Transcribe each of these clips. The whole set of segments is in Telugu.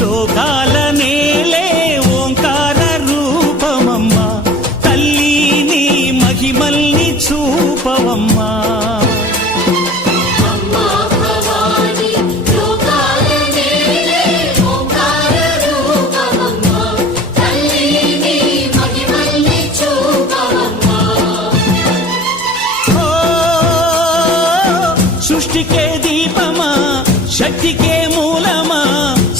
లోకాల నేలే ఓంకార రూపమమ్మా. తల్లి చూపవమ్మా. దీపమా శక్తికే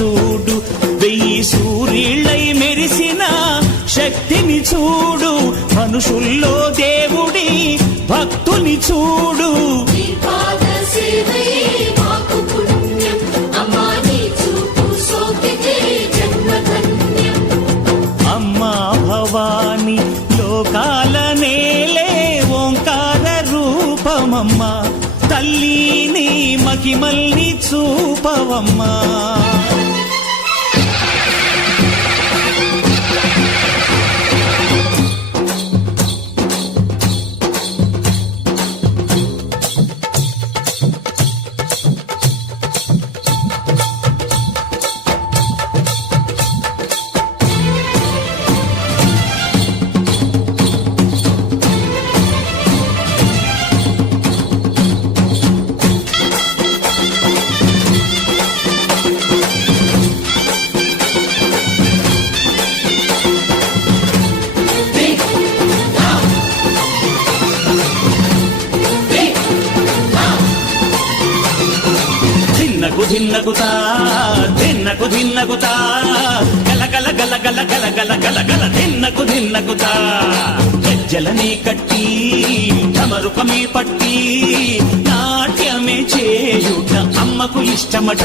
చూడు. వెయ్యి సూర్యులై మెరిసిన శక్తిని చూడు. మనుషుల్లో దేవుడి భక్తుని చూడు. మల్లి చూపవమ్మా. ధిన్నకుతా ధిన్నకు ధిన్నకుతా గలగల గల గలగల గలగల ధిన్నకు ధిన్నకుతా గజ్జలనే కట్టి తమరుపమే పట్టి. నాట్యమే చేయుట అమ్మకు ఇష్టమట.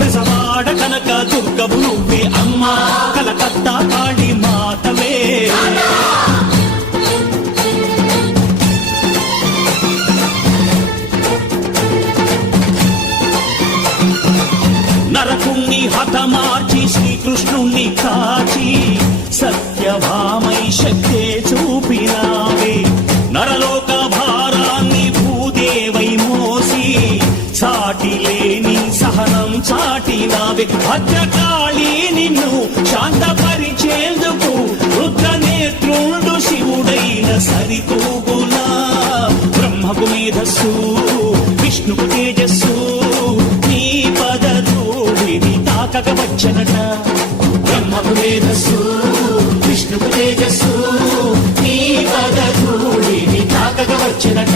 బెజవాడ కనక దుర్గవు నువ్వే అమ్మ. కలకత్తా కాళీ మాతవే. నరకుణ్ణి హతమార్చి శ్రీకృష్ణుణ్ణి కాచి సత్యభామై శక్తే చూపినావే. నరలోక భారాన్ని భూదేవై మోసి చాటి చాటినావే. భద్రకాళి నిన్ను శాంతపరిచేందుకు రుద్రనేత్రుడు శివుడైన సరితూగులా. బ్రహ్మకు మేధస్సు విష్ణుకు తేజస్సు నీ పద తాకక వచ్చనట బ్రహ్మకు మేధస్సు విష్ణుకు తేజస్సు నీ పద తాకక వచ్చనట